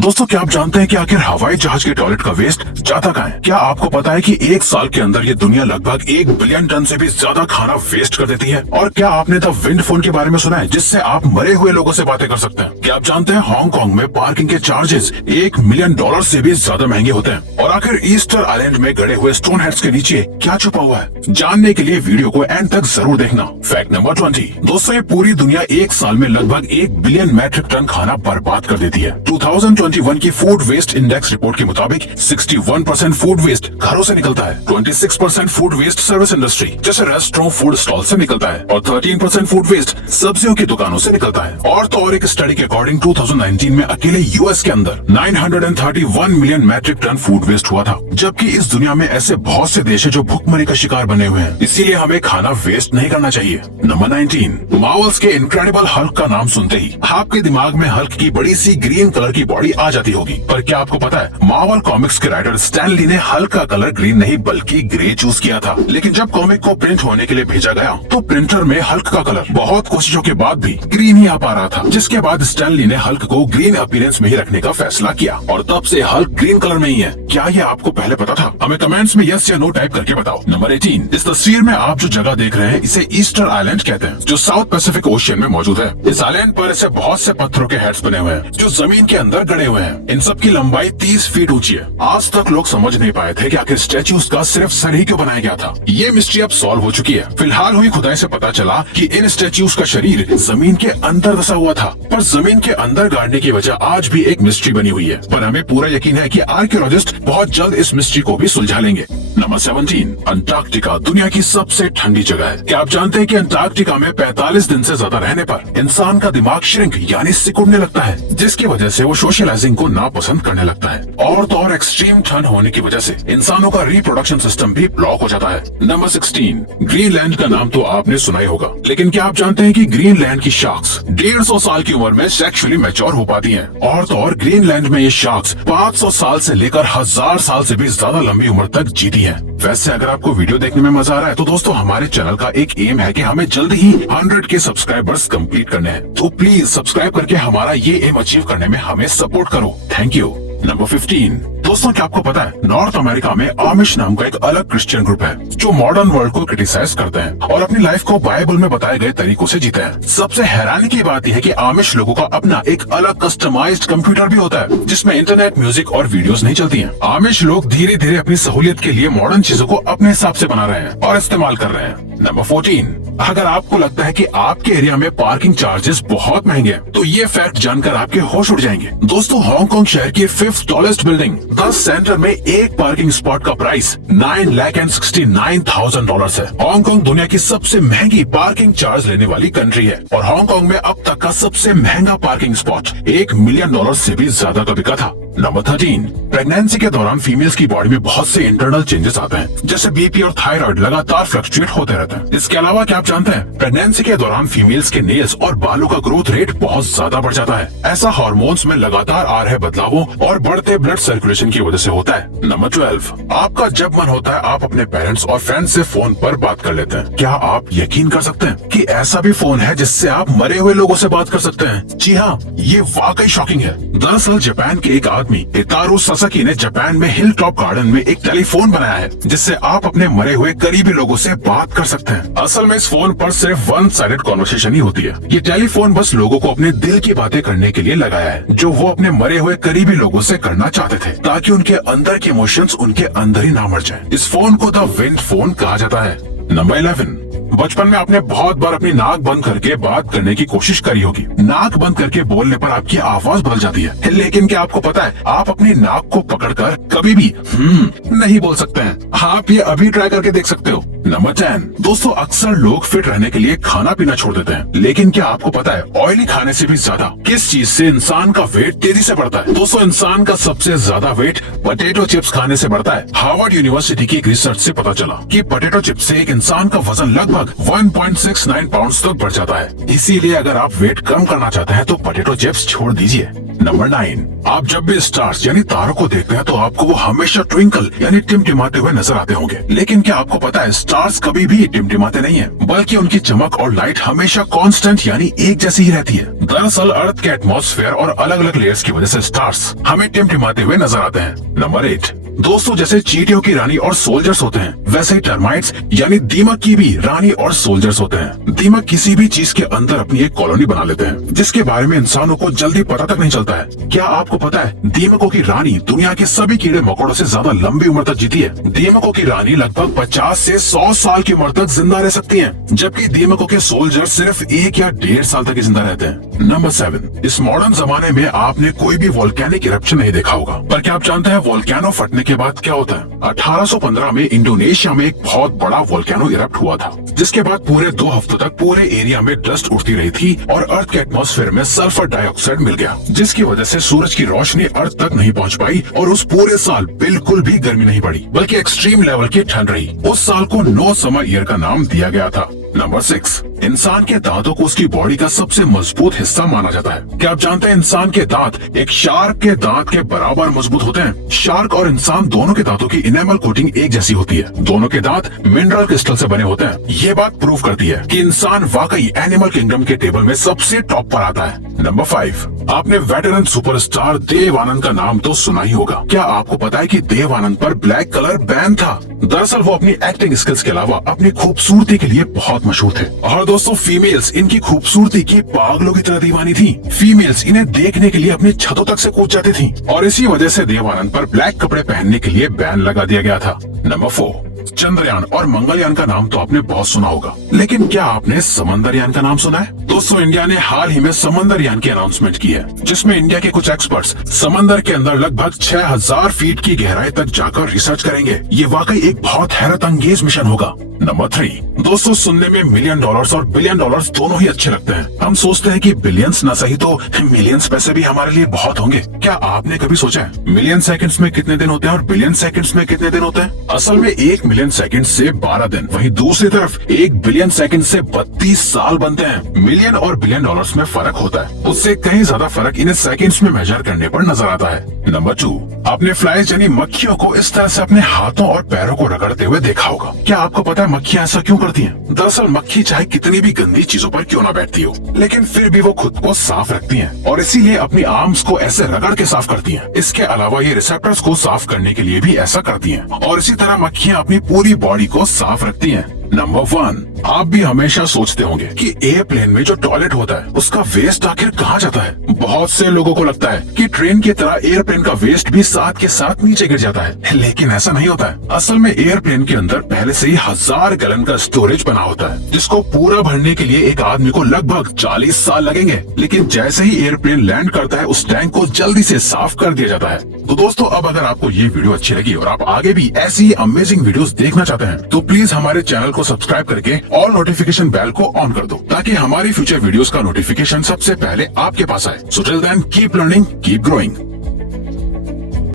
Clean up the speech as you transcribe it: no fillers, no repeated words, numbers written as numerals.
दोस्तों, क्या आप जानते हैं कि आखिर हवाई जहाज के टॉयलेट का वेस्ट जाता कहाँ है? क्या आपको पता है कि एक साल के अंदर ये दुनिया लगभग 1 बिलियन टन से भी ज्यादा खाना वेस्ट कर देती है? और क्या आपने द विंड फोन के बारे में सुना है, जिससे आप मरे हुए लोगों से बातें कर सकते हैं? क्या आप जानते हैं हांगकांग में पार्किंग के चार्जेस $1 मिलियन से भी ज्यादा महंगे होते हैं? और आखिर ईस्टर आइलैंड में गड़े हुए स्टोन हेड्स के नीचे क्या छुपा हुआ है? जानने के लिए वीडियो को एंड तक जरूर देखना। Fact number 20। दोस्तों, ये पूरी दुनिया एक साल में लगभग 1 बिलियन मैट्रिक टन खाना बर्बाद कर देती है। 2021 की फूड वेस्ट इंडेक्स रिपोर्ट के मुताबिक 61% फूड वेस्ट घरों से निकलता है, 26% फूड वेस्ट सर्विस इंडस्ट्री जैसे रेस्टोरेंट फूड स्टॉल से निकलता है और 13% फूड वेस्ट सब्जियों की दुकानों से निकलता है। और तो और एक स्टडी के अकॉर्डिंग 2019 में अकेले यूएस के अंदर 931 million metric ton food waste हुआ था, जबकि इस दुनिया में ऐसे बहुत से देश है जो भुखमरी का शिकार बने हुए हैं। इसीलिए हमें खाना वेस्ट नहीं करना चाहिए। नंबर 19। मार्वल्स के इनक्रेडिबल हल्क का नाम सुनते ही आपके दिमाग में हल्क की बड़ी सी ग्रीन कलर की बॉडी आ जाती होगी, पर क्या आपको पता है मार्वल कॉमिक्स के राइटर स्टैन ली ने हल्क का कलर ग्रीन नहीं बल्कि ग्रे चूज किया था। लेकिन जब कॉमिक को प्रिंट होने के लिए भेजा गया तो प्रिंटर में हल्क का कलर बहुत कोशिशों के बाद भी ग्रीन ही आ पा रहा था, जिसके बाद स्टैन ली ने हल्क को ग्रीन अपीयरेंस में ही रखने का फैसला किया और तब से हल्क ग्रीन कलर में ही है। क्या ये आपको पहले पता था? हमें कमेंट्स में यस या नो टाइप करके बताओ। नंबर 18। इस तस्वीर में आप जो जगह देख रहे हैं इसे ईस्टर आइलैंड कहते हैं, जो साउथ पैसिफिक ओशियन में मौजूद है। इस आइलैंड पर ऐसे बहुत से पत्थरों के हेड्स बने हुए हैं जो जमीन के अंदर गड़े हुए हैं। इन सब की लंबाई 30 फीट ऊंची है। आज तक लोग समझ नहीं पाए थे कि आखिर स्टैच्यूज का सिर्फ सर ही क्यों बनाया गया था। ये मिस्ट्री अब सॉल्व हो चुकी है। फिलहाल हुई खुदाई से पता चला कि इन स्टैच्यूज का शरीर जमीन के अंदर धंसा हुआ था, पर जमीन के अंदर गाड़ने की वजह आज भी एक मिस्ट्री बनी हुई है। पर हमें पूरा यकीन है कि आर्कियोलॉजिस्ट बहुत जल्द इस मिस्ट्री को भी सुलझा लेंगे। नंबर 17। अंटार्कटिका दुनिया की सबसे ठंडी जगह है। क्या आप जानते हैं कि अंटार्कटिका में 45 दिन से ज्यादा रहने पर इंसान का दिमाग श्रिंक यानी सिकुड़ने लगता है, जिसकी वजह से वो सोशलाइजिंग को नापसंद करने लगता है। और तो और एक्सट्रीम ठंड होने की वजह से इंसानों का रिप्रोडक्शन सिस्टम भी ब्लॉक हो जाता है। नंबर 16। ग्रीनलैंड का नाम तो आपने सुना ही होगा, लेकिन क्या आप जानते हैं कि ग्रीनलैंड की शार्क्स 150 साल की उम्र में सेक्सुअली मैच्योर हो पाती हैं? और तो और ग्रीनलैंड में ये शार्क्स 500 साल से लेकर 1000 साल से भी ज्यादा लंबी उम्र तक जीती हैं। वैसे अगर आपको वीडियो देखने में मजा आ रहा है तो दोस्तों, हमारे चैनल का एक एम है कि हमें जल्द ही 100 के सब्सक्राइबर्स कंप्लीट करने हैं, तो प्लीज सब्सक्राइब करके हमारा ये एम अचीव करने में हमें सपोर्ट करो। Thank you. नंबर 15। दोस्तों, क्या आपको पता है नॉर्थ अमेरिका में आमिश नाम का एक अलग क्रिश्चियन ग्रुप है जो मॉडर्न वर्ल्ड को क्रिटिसाइज करते हैं और अपनी लाइफ को बाइबल में बताए गए तरीकों से जीते हैं। सबसे हैरानी की बात यह है कि आमिश लोगों का अपना एक अलग कस्टमाइज्ड कंप्यूटर भी होता है, जिसमें इंटरनेट, म्यूजिक और वीडियोस नहीं चलती हैं। आमिश लोग धीरे धीरे अपनी सहूलियत के लिए मॉडर्न चीजों को अपने हिसाब से बना रहे हैं और इस्तेमाल कर रहे हैं। नंबर 14। अगर आपको लगता है कि आपके एरिया में पार्किंग चार्जेस बहुत महंगे हैं, तो ये फैक्ट जानकर आपके होश उड़ जाएंगे। दोस्तों, हांगकांग शहर की 5th tallest building the centre में एक पार्किंग स्पॉट का प्राइस $9,69,000 है। हांगकांग दुनिया की सबसे महंगी पार्किंग चार्ज लेने वाली कंट्री है और हांगकांग में अब तक का सबसे महंगा पार्किंग स्पॉट $1 मिलियन से भी ज्यादा का बिका था। नंबर 13। प्रेगनेंसी के दौरान फीमेल्स की बॉडी में बहुत से इंटरनल चेंजेस आते हैं, जैसे बीपी और थायराइड लगातार फ्लक्चुएट होते रहते हैं। इसके अलावा क्या आप जानते हैं प्रेगनेंसी के दौरान फीमेल्स के नेल्स और बालों का ग्रोथ रेट बहुत ज्यादा बढ़ जाता है। ऐसा हार्मोन्स में लगातार आ रहे बदलावों और बढ़ते ब्लड सर्कुलेशन की वजह से होता है। नंबर 12। आपका जब मन होता है आप अपने पेरेंट्स और फ्रेंड्स से फोन पर बात कर लेते हैं। क्या आप यकीन कर सकते हैं कि ऐसा भी फोन है जिससे आप मरे हुए लोगों से बात कर सकते हैं? जी हाँ, ये वाकई शॉकिंग है। दरअसल जापान के एक आदमी हितारो सासाकी ने जापान में हिल टॉप गार्डन में एक टेलीफोन बनाया है जिससे आप अपने मरे हुए करीबी लोगों से बात कर सकते हैं। असल में इस फोन पर सिर्फ वन साइडेड कॉन्वर्सेशन ही होती है। ये टेलीफोन बस लोगों को अपने दिल की बातें करने के लिए लगाया है, जो वो अपने मरे हुए करीबी लोगों से करना चाहते थे, ताकि उनके अंदर के इमोशंस उनके अंदर ही ना मर जाए। इस फोन को द विंड फोन कहा जाता है। नंबर 11। बचपन में आपने बहुत बार अपनी नाक बंद करके बात करने की कोशिश करी होगी। नाक बंद करके बोलने पर आपकी आवाज बदल जाती है, लेकिन क्या आपको पता है आप अपनी नाक को पकड़कर कभी भी नहीं बोल सकते हैं। आप ये अभी ट्राई करके देख सकते हो। नंबर 10। दोस्तों, अक्सर लोग फिट रहने के लिए खाना पीना छोड़ देते हैं, लेकिन क्या आपको पता है ऑयली खाने से भी ज्यादा किस चीज से इंसान का वेट तेजी से बढ़ता है? दोस्तों, इंसान का सबसे ज्यादा वेट पोटैटो चिप्स खाने से बढ़ता है। हार्वर्ड यूनिवर्सिटी की एक रिसर्च से पता चला कि पोटैटो चिप्स से एक इंसान का वजन लगभग 1.69 पाउंड तक बढ़ जाता है। इसीलिए अगर आप वेट कम करना चाहते हैं तो पोटैटो चिप्स छोड़ दीजिए। नंबर 9, आप जब भी स्टार्स यानी तारों को देखते हैं तो आपको वो हमेशा ट्विंकल यानी टिमटिमाते हुए नजर आते होंगे। लेकिन क्या आपको पता है स्टार्स कभी भी टिमटिमाते नहीं है, बल्कि उनकी चमक और लाइट हमेशा कांस्टेंट यानी एक जैसी ही रहती है। दरअसल अर्थ के एटमॉस्फेयर और अलग अलग लेयर्स की वजह से स्टार्स हमें टिमटिमाते हुए नजर आते हैं। नंबर 8, दोस्तों जैसे चींटियों की रानी और सोल्जर्स होते हैं, वैसे ही टर्माइट्स यानी दीमक की भी रानी और सोल्जर्स होते हैं। दीमक किसी भी चीज के अंदर अपनी एक कॉलोनी बना लेते हैं, जिसके बारे में इंसानों को जल्दी पता तक नहीं चलता है। क्या आपको पता है दीमकों की रानी दुनिया के सभी कीड़े मकोड़ों से ज्यादा लंबी उम्र तक जीती है। दीमकों की रानी लगभग 50 से 100 साल की उम्र तक जिंदा रह सकती है, जबकि दीमकों के सोल्जर सिर्फ 1 या 1.5 साल तक ही जिंदा रहते हैं। नंबर 7, इस मॉडर्न जमाने में आपने कोई भी वोल्केनिक इरप्शन नहीं देखा होगा, पर क्या आप जानते हैं वोल्केनो फटने के बाद क्या होता है? 1815 में इंडोनेशिया में एक बहुत बड़ा वोल्केनो इरप्ट हुआ था, जिसके बाद पूरे 2 हफ्तों तक पूरे एरिया में डस्ट उड़ती रही थी और अर्थ के एटमॉस्फेयर में सल्फर डाइऑक्साइड मिल गया, जिसकी वजह से सूरज की रोशनी अर्थ तक नहीं पहुंच पाई और उस पूरे साल बिल्कुल भी गर्मी नहीं पड़ी, बल्कि एक्सट्रीम लेवल की ठंड रही। उस साल को नो समर ईयर का नाम दिया गया था। नंबर 6, इंसान के दांतों को उसकी बॉडी का सबसे मजबूत हिस्सा माना जाता है। क्या आप जानते हैं इंसान के दांत एक शार्क के दांत के बराबर मजबूत होते हैं? शार्क और इंसान दोनों के दांतों की इनेमल कोटिंग एक जैसी होती है। दोनों के दांत मिनरल क्रिस्टल से बने होते हैं। ये बात प्रूव करती है कि इंसान वाकई एनिमल किंगडम के टेबल में सबसे टॉप पर आता है। नंबर 5, आपने वेटरन सुपरस्टार देव आनंद का नाम तो सुना ही होगा। क्या आपको पता है कि देव आनंद पर ब्लैक कलर बैन था? दरअसल वो अपनी एक्टिंग स्किल्स के अलावा अपनी खूबसूरती के लिए बहुत मशहूर थे। और दोस्तों फीमेल्स इनकी खूबसूरती की पागलों की तरह दीवानी थी। फीमेल्स इन्हें देखने के लिए अपनी छतों तक से कूद जाती थी और इसी वजह से देव आनंद पर ब्लैक कपड़े पहनने के लिए बैन लगा दिया गया था। नंबर 4, चंद्रयान और मंगलयान का नाम तो आपने बहुत सुना होगा, लेकिन क्या आपने समंदरयान का नाम सुना है? दोस्तों इंडिया ने हाल ही में समंदरयान की अनाउंसमेंट की है, जिसमें इंडिया के कुछ एक्सपर्ट्स समंदर के अंदर लगभग 6000 फीट की गहराई तक जाकर रिसर्च करेंगे। ये वाकई एक बहुत हैरत अंगेज मिशन होगा। नंबर 3, दोस्तों सुनने में $1 मिलियन और $1 बिलियन दोनों ही अच्छे लगते हैं। हम सोचते हैं कि बिलियंस न सही तो मिलियंस पैसे भी हमारे लिए बहुत होंगे। क्या आपने कभी सोचा है मिलियन सेकंड्स में कितने दिन होते हैं और बिलियन सेकंड्स में कितने दिन होते हैं? असल में 1 मिलियन सेकंड से 12 दिन, वहीं दूसरी तरफ 1 बिलियन सेकंड से 32 साल बनते हैं। मिलियन और बिलियन डॉलर्स में फर्क होता है, उससे कहीं ज्यादा फर्क इन्हें सेकंड्स में मेजर करने पर नजर आता है। नंबर 2, आपने फ्लाइज यानी मक्खियों को इस तरह से अपने हाथों और पैरों को रगड़ते हुए देखा होगा। क्या आपको पता है मक्खियां ऐसा क्यों करती हैं? दरअसल मक्खी चाहे कितनी भी गंदी चीजों पर क्यों ना बैठती हो, लेकिन फिर भी वो खुद को साफ रखती हैं और इसीलिए अपनी आर्म्स को ऐसे रगड़ के साफ करती हैं। इसके अलावा ये रिसेप्टर्स को साफ करने के लिए भी ऐसा करती हैं और इसी तरह मक्खियां अपनी पूरी बॉडी को साफ रखती हैं। नंबर 1, आप भी हमेशा सोचते होंगे कि एयरप्लेन में जो टॉयलेट होता है उसका वेस्ट आखिर कहाँ जाता है? बहुत से लोगों को लगता है कि ट्रेन की तरह एयरप्लेन का वेस्ट भी साथ के साथ नीचे गिर जाता है, लेकिन ऐसा नहीं होता है। असल में एयरप्लेन के अंदर पहले से ही 1000 गैलन का स्टोरेज बना होता है, जिसको पूरा भरने के लिए एक आदमी को लगभग 40 साल लगेंगे। लेकिन जैसे ही एयरप्लेन लैंड करता है उस टैंक को जल्दी से साफ कर दिया जाता है। तो दोस्तों अब अगर आपको ये वीडियो अच्छी लगी और आप आगे भी ऐसी अमेजिंग वीडियोस देखना चाहते हैं तो प्लीज हमारे चैनल को सब्सक्राइब करके ऑल नोटिफिकेशन बेल को ऑन कर दो, ताकि हमारी फ्यूचर वीडियोस का नोटिफिकेशन सबसे पहले आपके पास आए। So till then keep learning, keep growing.